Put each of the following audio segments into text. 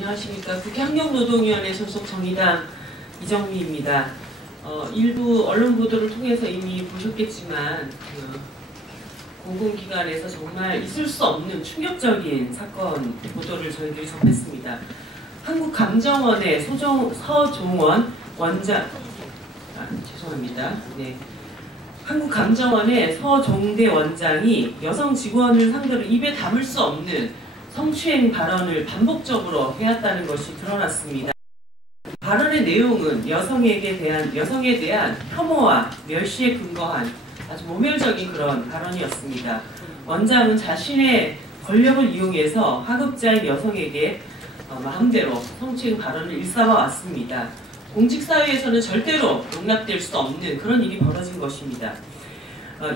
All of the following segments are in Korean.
안녕하십니까. 국회 환경노동위원회 소속 정의당 이정미입니다. 일부 언론 보도를 통해서 이미 보셨겠지만 공공기관에서 정말 있을 수 없는 충격적인 사건 보도를 저희들이 접했습니다. 한국감정원의 서종원 원장, 죄송합니다. 네. 한국감정원의 서종대 원장이 여성 직원을 상대로 입에 담을 수 없는 성추행 발언을 반복적으로 해왔다는 것이 드러났습니다. 발언의 내용은 여성에 대한 혐오와 멸시에 근거한 아주 모멸적인 그런 발언이었습니다. 원장은 자신의 권력을 이용해서 하급자인 여성에게 마음대로 성추행 발언을 일삼아 왔습니다. 공직사회에서는 절대로 용납될 수 없는 그런 일이 벌어진 것입니다.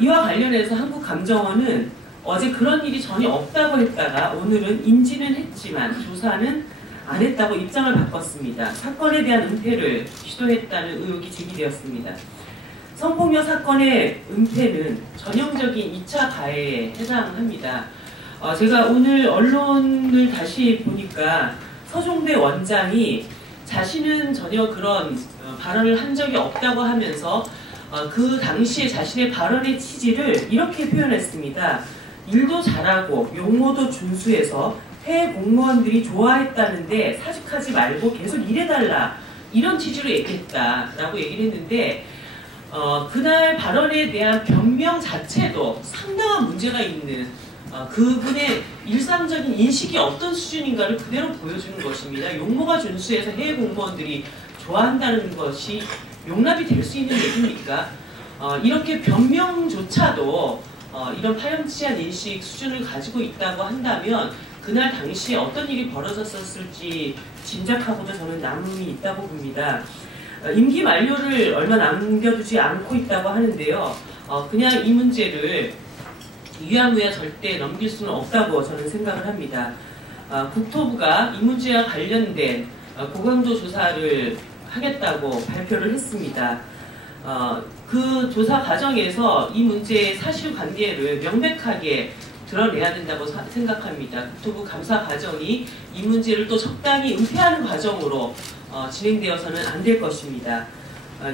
이와 관련해서 한국감정원은 어제 그런 일이 전혀 없다고 했다가 오늘은 인지는 했지만 조사는 안 했다고 입장을 바꿨습니다. 사건에 대한 은폐를 시도했다는 의혹이 제기되었습니다. 성폭력 사건의 은폐는 전형적인 2차 가해에 해당합니다. 제가 오늘 언론을 다시 보니까 서종대 원장이 자신은 전혀 그런 발언을 한 적이 없다고 하면서 그 당시에 자신의 발언의 취지를 이렇게 표현했습니다. 일도 잘하고 용어도 준수해서 해외 공무원들이 좋아했다는데 사직하지 말고 계속 일해달라, 이런 취지로 얘기했다라고 얘기를 했는데 그날 발언에 대한 변명 자체도 상당한 문제가 있는 그분의 일상적인 인식이 어떤 수준인가를 그대로 보여주는 것입니다. 용모가 준수해서 해외 공무원들이 좋아한다는 것이 용납이 될 수 있는 얘기입니까? 이렇게 변명조차도 이런 파렴치한 인식 수준을 가지고 있다고 한다면 그날 당시에 어떤 일이 벌어졌었을지 짐작하고도 저는 남음이 있다고 봅니다. 임기 만료를 얼마 남겨두지 않고 있다고 하는데요. 그냥 이 문제를 유야무야 절대 넘길 수는 없다고 저는 생각을 합니다. 국토부가 이 문제와 관련된 고강도 조사를 하겠다고 발표를 했습니다. 그 조사 과정에서 이 문제의 사실관계를 명백하게 드러내야 된다고 생각합니다. 국토부 감사 과정이 이 문제를 또 적당히 은폐하는 과정으로 진행되어서는 안 될 것입니다.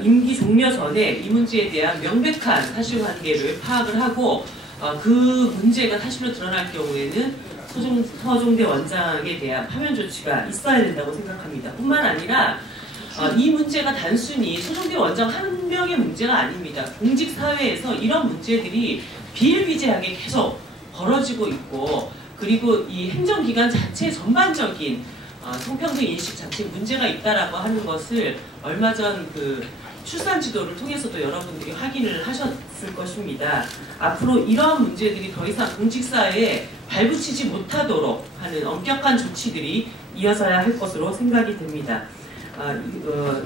임기 종료 전에 이 문제에 대한 명백한 사실관계를 파악을 하고 그 문제가 사실로 드러날 경우에는 서종대 원장에 대한 파면 조치가 있어야 된다고 생각합니다. 뿐만 아니라 이 문제가 단순히 서종대 원장 한 명의 문제가 아닙니다. 공직사회에서 이런 문제들이 비일비재하게 계속 벌어지고 있고, 그리고 이 행정기관 자체 전반적인 성평등 인식 자체에 문제가 있다라고 하는 것을 얼마 전 그 출산 지도를 통해서도 여러분들이 확인을 하셨을 것입니다. 앞으로 이러한 문제들이 더 이상 공직사회에 발붙이지 못하도록 하는 엄격한 조치들이 이어져야 할 것으로 생각이 됩니다.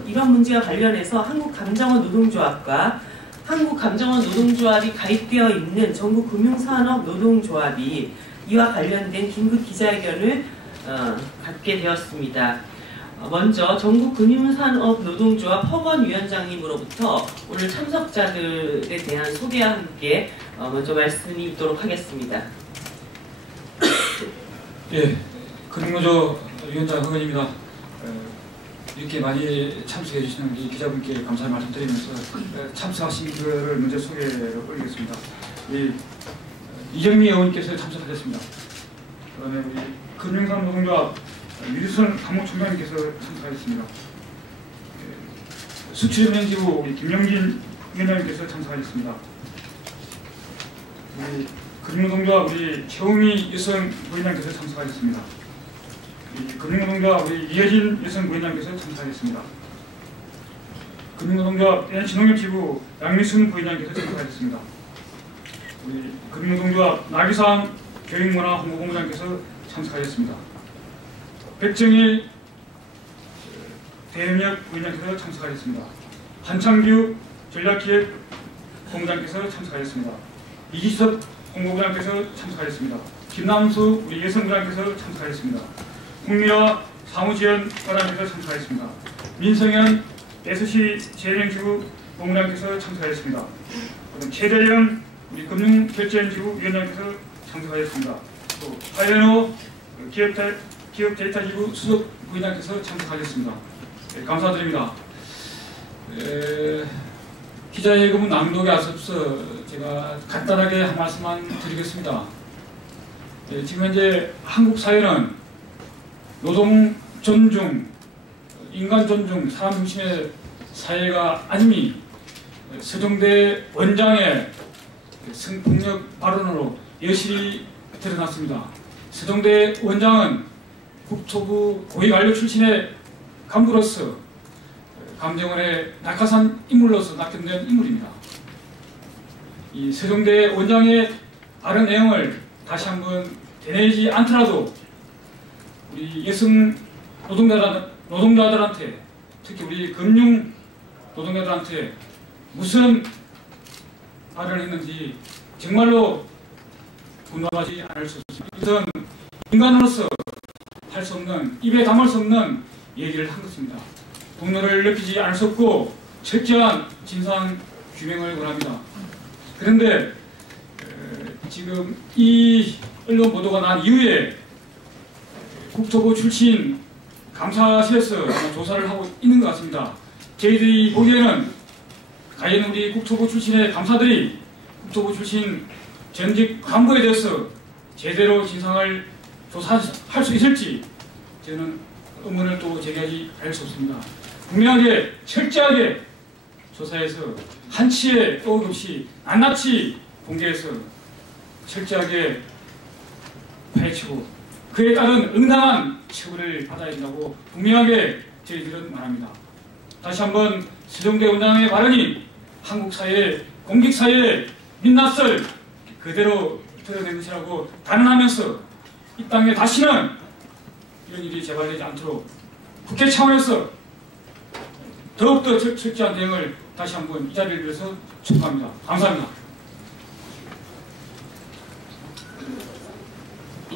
이런 문제와 관련해서 한국감정원 노동조합과 한국감정원 노동조합이 가입되어 있는 전국금융산업 노동조합이 이와 관련된 긴급 기자회견을 갖게 되었습니다. 먼저 전국금융산업 노동조합 허건위원장님으로부터 오늘 참석자들에 대한 소개와 함께 먼저 말씀이 있도록 하겠습니다. 예, 금융노조 위원장 허건입니다. 이렇게 많이 참석해 주시는 이 기자분께 감사의 말씀드리면서 참석하신 분들을 먼저 소개를 올리겠습니다. 이정미 의원께서 참석하셨습니다. 그다음에 우리 금융산업 노동조합 유선 사무총장님께서 참석하셨습니다. 수출은행지부 우리 김영진 위원장님께서 참석하셨습니다. 우리 금융노동조합 우리 최우미 여성 부위원장께서 참석하셨습니다. 금융노동조합 우리 이혜진 여성 부위원장께서 참석하셨습니다. 금융노동조합 NH농협지부 양미순 부위원장께서 참석하셨습니다. 우리 금융노동조합 나기상 교육문화 홍보본부장께서 참석하셨습니다. 백정일 대협력 부위원장께서 참석하셨습니다. 한창규 전략기획 본부장께서 참석하셨습니다. 이기섭 홍보부장께서 참석하셨습니다. 김남수 우리 여성부장께서 참석하셨습니다. 홍미화 사무지원과장께서 참석하셨습니다. 민성현 SC 재령지부 본부장께서 참석하셨습니다. 최대영 우리 금융결제연지부 위원장께서 참석하셨습니다. 또 하현호 기업택 기업데이터기구 수석 부회장께서 참석하셨습니다. 감사드립니다. 기자회견문 낭독에 앞서서 제가 간단하게 한 말씀만 드리겠습니다. 지금 현재 한국 사회는 노동 존중, 인간 존중, 사람 중심의 사회가 아님이 세종대 원장의 성폭력 발언으로 여실히 드러났습니다. 세종대 원장은 국토부 고위관료 출신의 간부로서 감정원의 낙하산 인물로서 낙견된 인물입니다. 이 세종대 원장의 발언 내용을 다시 한번 되뇌이지 않더라도 우리 여성 노동자들한테, 특히 우리 금융 노동자들한테 무슨 발언을 했는지 정말로 분노하지 않을 수 없습니다. 이것은 인간으로서 할 수 없는, 입에 담을 수 없는 얘기를 한 것입니다. 분노를 느끼지 않을 수 없고 철저한 진상 규명을 원합니다. 그런데 지금 이 언론 보도가 난 이후에 국토부 출신 감사실에서 조사를 하고 있는 것 같습니다. 저희들이 보기에는 과연 우리 국토부 출신의 감사들이 국토부 출신 전직 간부에 대해서 제대로 진상을 조사할 수 있을지 저는 의문을 또 제기하지 않을 수 없습니다. 분명하게 철저하게 조사해서 한치의 또각 없이 낱낱이 공개해서 철저하게 파헤치고 그에 따른 응당한 처벌을 받아야 된다고 분명하게 저희들은 말합니다. 다시 한번 세종대 원장의 발언이 한국 사회의 공직 사회의 민낯을 그대로 드러낸 것이라고 단언하면서 이 땅에 다시는 이런 일이 재발되지 않도록 국회 차원에서 더욱더 철저한 대응을 다시 한번 이 자리를 빌어서 촉구합니다. 감사합니다.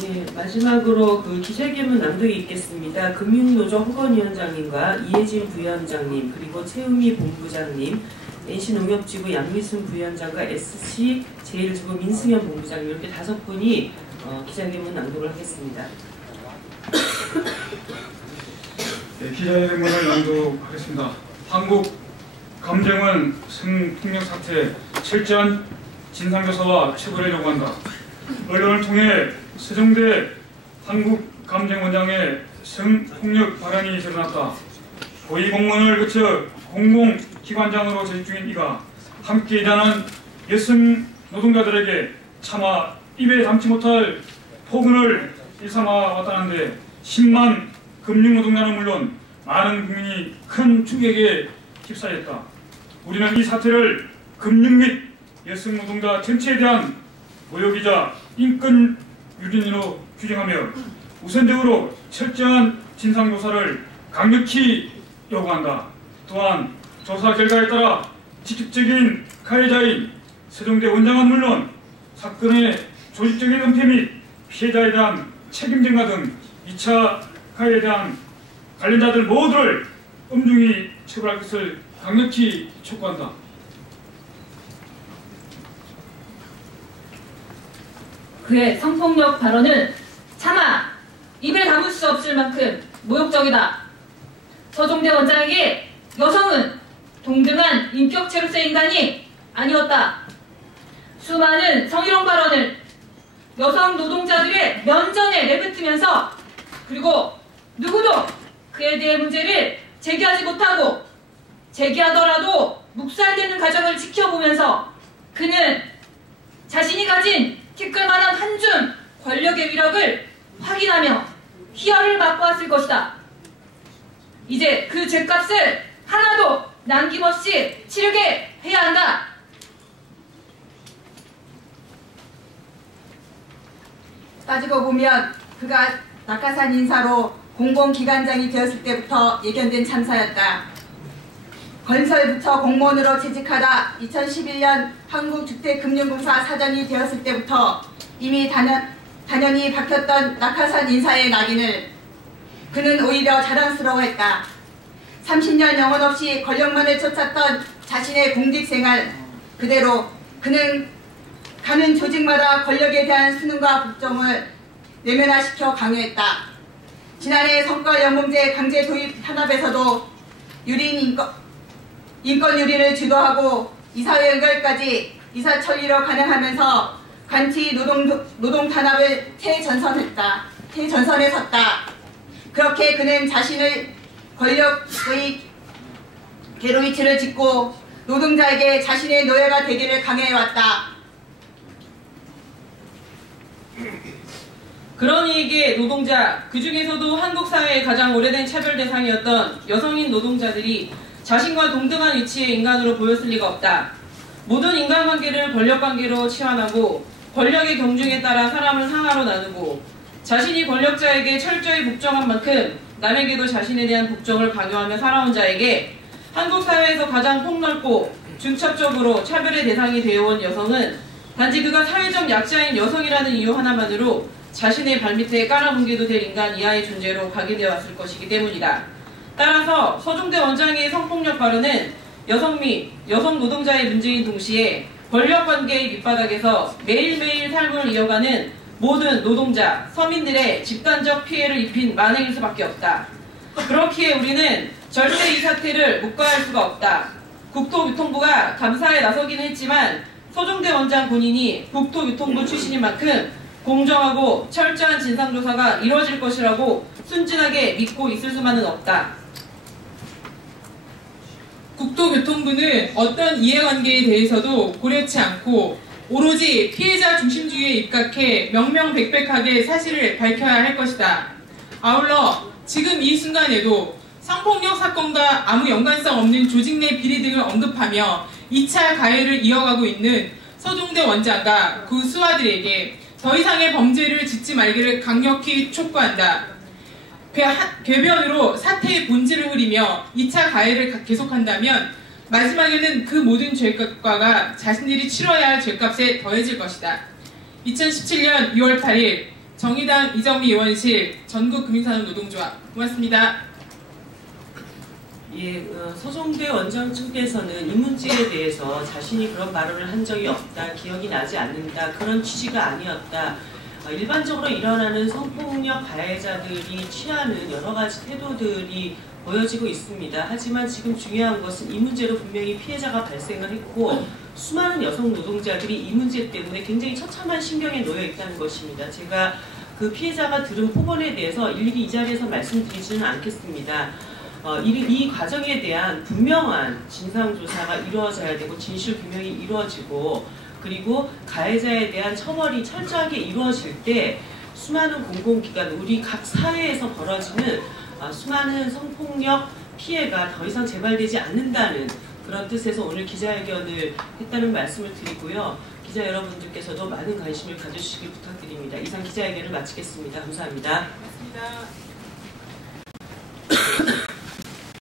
예, 마지막으로 그 기자회견문 낭독이 있겠습니다. 금융노조 허건위원장님과 이혜진 부위원장님, 그리고 최은미 본부장님, NC농협지부 양미순 부위원장과 SC제일지부 민승현 본부장님 이렇게 5분이 기자회견문 낭독을 하겠습니다. 네, 기자회견문을 낭독하겠습니다. 한국 감정원 성폭력 사태 철저한 진상조사와 처벌을 요구한다. 언론을 통해 세종대 한국감정원장의 성폭력 발언이 드러났다. 고위공무원을 거쳐 공공기관장으로 재직 중인 이가 함께 일하는 여성 노동자들에게 차마 입에 담지 못할 폭언을 일삼아 왔다는데 10만 금융노동자는 물론 많은 국민이 큰 충격에 휩싸였다. 우리는 이 사태를 금융 및 여성 노동자 전체에 대한 모욕이자 인권 유린으로 규정하며 우선적으로 철저한 진상조사를 강력히 요구한다. 또한 조사 결과에 따라 직접적인 가해자인 세종대 원장은 물론 사건의 조직적인 은폐 및 피해자에 대한 책임 전가 등 2차 가해에 대한 관련자들 모두를 엄중히 처벌할 것을 강력히 촉구한다. 그의 성폭력 발언은 차마 입에 담을 수 없을 만큼 모욕적이다. 서종대 원장에게 여성은 동등한 인격체로서의 인간이 아니었다. 수많은 성희롱 발언을 여성 노동자들의 면전에 내뱉으면서 그리고 누구도 그에 대해 문제를 제기하지 못하고 제기하더라도 묵살되는 과정을 지켜보면서 그는 자신이 가진 티끌만한 한 줌 권력의 위력을 확인하며 희열을 맛보았을 것이다. 이제 그 죗값을 하나도 남김없이 치르게 해야 한다. 따지고 보면 그가 낙하산 인사로 공공기관장이 되었을 때부터 예견된 참사였다. 건설부터 공무원으로 재직하다 2011년 한국주택금융공사 사장이 되었을 때부터 이미 단연히 박혔던 낙하산 인사의 낙인을 그는 오히려 자랑스러워했다. 30년 영혼 없이 권력만을 쫓았던 자신의 공직생활 그대로 그는 가는 조직마다 권력에 대한 수능과 복종을 내면화시켜 강요했다. 지난해 성과연공제 강제 도입 탄압에서도 인권 유린을 주도하고 이사회 의결까지 이사천리로 간행하면서 간티 노동 탄압을 최전선에 섰다. 그렇게 그는 자신의 권력의 계로위치를 짓고 노동자에게 자신의 노예가 되기를 강해왔다. 그런 이에게 노동자, 그 중에서도 한국 사회의 가장 오래된 차별 대상이었던 여성인 노동자들이 자신과 동등한 위치의 인간으로 보였을 리가 없다. 모든 인간관계를 권력관계로 치환하고 권력의 경중에 따라 사람을 상하로 나누고 자신이 권력자에게 철저히 복종한 만큼 남에게도 자신에 대한 복종을 강요하며 살아온 자에게 한국 사회에서 가장 폭넓고 중첩적으로 차별의 대상이 되어온 여성은 단지 그가 사회적 약자인 여성이라는 이유 하나만으로 자신의 발밑에 깔아뭉개도 될 인간 이하의 존재로 각인되어 왔을 것이기 때문이다. 따라서 서종대 원장의 성폭력 발언은 여성 및 여성 노동자의 문제인 동시에 권력관계의 밑바닥에서 매일매일 삶을 이어가는 모든 노동자, 서민들의 집단적 피해를 입힌 만행일 수밖에 없다. 그렇기에 우리는 절대 이 사태를 묵과할 수가 없다. 국토교통부가 감사에 나서기는 했지만 서종대 원장 본인이 국토교통부 출신인 만큼 공정하고 철저한 진상조사가 이루어질 것이라고 순진하게 믿고 있을 수만은 없다. 국토교통부는 어떤 이해관계에 대해서도 고려치 않고 오로지 피해자 중심주의에 입각해 명명백백하게 사실을 밝혀야 할 것이다. 아울러 지금 이 순간에도 성폭력 사건과 아무 연관성 없는 조직 내 비리 등을 언급하며 2차 가해를 이어가고 있는 서종대 원장과 그 수하들에게 더 이상의 범죄를 짓지 말기를 강력히 촉구한다. 궤변으로 사태의 본질을 흐리며 2차 가해를 계속한다면 마지막에는 그 모든 죄값과 자신들이 치러야 할 죄값에 더해질 것이다. 2017년 6월 8일 정의당 이정미 의원실 전국금융산업노동조합 고맙습니다. 예, 서종대 원장 측에서는 이 문제에 대해서 자신이 그런 발언을 한 적이 없다, 기억이 나지 않는다, 그런 취지가 아니었다. 일반적으로 일어나는 성폭력 가해자들이 취하는 여러 가지 태도들이 보여지고 있습니다. 하지만 지금 중요한 것은 이 문제로 분명히 피해자가 발생을 했고 수많은 여성 노동자들이 이 문제 때문에 굉장히 처참한 신경에 놓여 있다는 것입니다. 제가 그 피해자가 들은 폭언에 대해서 일일이 이 자리에서 말씀드리지는 않겠습니다. 이 과정에 대한 분명한 진상조사가 이루어져야 되고 진실규명이 이루어지고 그리고 가해자에 대한 처벌이 철저하게 이루어질 때 수많은 공공기관, 우리 각 사회에서 벌어지는 수많은 성폭력 피해가 더 이상 재발되지 않는다는 그런 뜻에서 오늘 기자회견을 했다는 말씀을 드리고요. 기자 여러분들께서도 많은 관심을 가져주시길 부탁드립니다. 이상 기자회견을 마치겠습니다. 감사합니다. 고맙습니다.